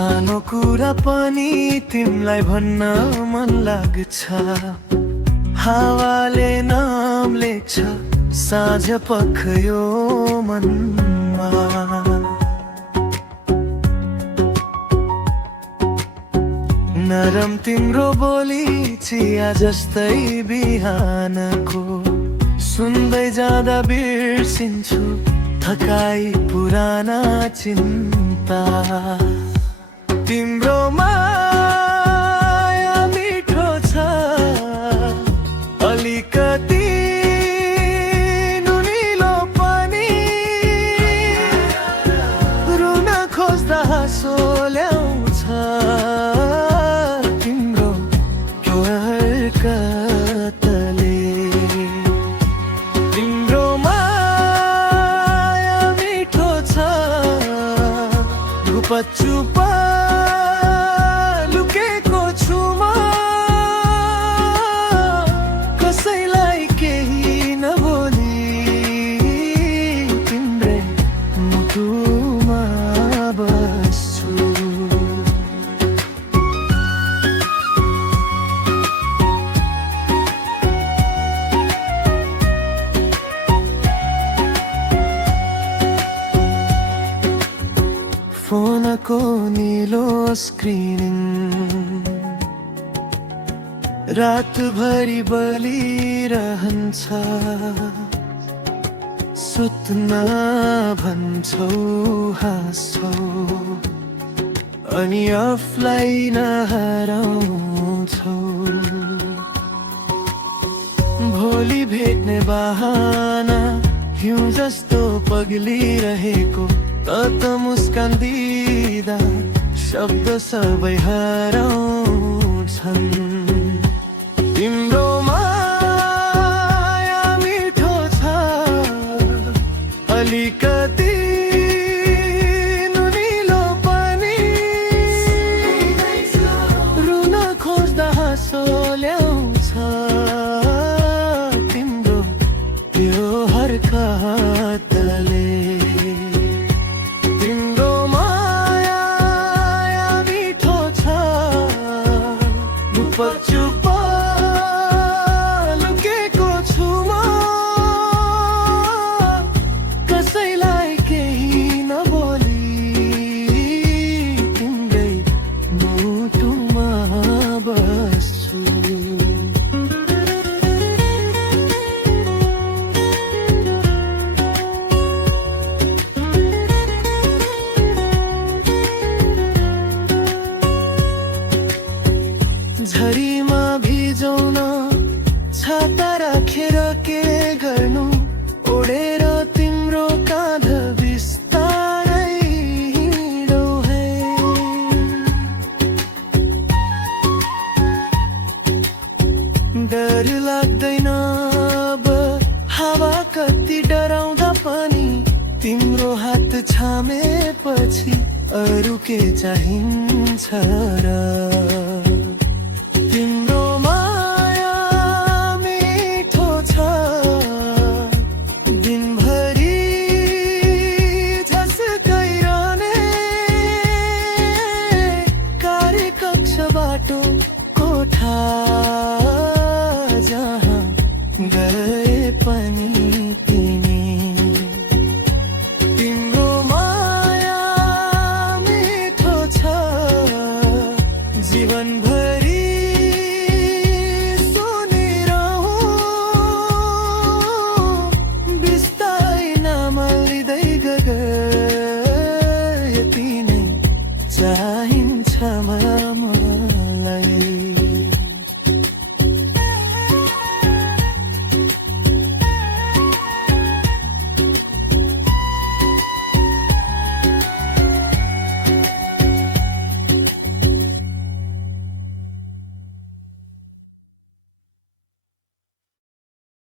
सानो कुरा पनि तिमलाई भन्न मन लाग्छ। हावाले नाम लेख्छ साँझ पख यो मनमा। नरम तिम्रो बोली चिया जस्तै बिहानको, सुन्दै जाँदा बिर्सिन्छु थकाई पुराना चिन्ता। तिम्रो माया मिठो छ अलिकति नुनिलो पनि, रुन खोज्दा हाँसो ल्याउँछ तिम्रो त्यो हरकतले। तिम्रो माया मिठो छ गुपचुप लुकेको छु म, कसैलाई केही नबोली तिम्रै मुटुमा बस्छु। फोनको नीलो स्क्रिन रातभरि बलिरहन्छ, सुत्न भन्छौ हाँसौ अनि अफलाई नहराउँछौ। भोलि भेट्ने बहाना हिउँ जस्तो पग्लिरहेको, त मुस्कान दिँदा शब्द सबै हराउँछन्। तिम्रो माया मिठो छ अलिकति नुनिलो पनि, रुन खोज्दा हाँसो ल्याउँछ तिम्रो त्यो हरकतले। गुपचुप लुकेको छु म, कसैलाई केही नबोली तिम्रै मुटुमा बस्छु। झरीमा भिजौन छाता राखेर के गर्नु, ओढेर तिम्रो काँध बिस्तारै हिँडौ है। डर लाग्दैन अब हावा कति डराउँदा पनि, तिम्रो हात छामेपछि अरू के चाहिन्छ र। तिम्रो माया मिठो छ दिनभरि झस्काइरहने, कार्यकक्ष बाटो कोठा जहाँ गए पनि तिमी। तिम्रो माया मिठो छ जीवनभरि यति नै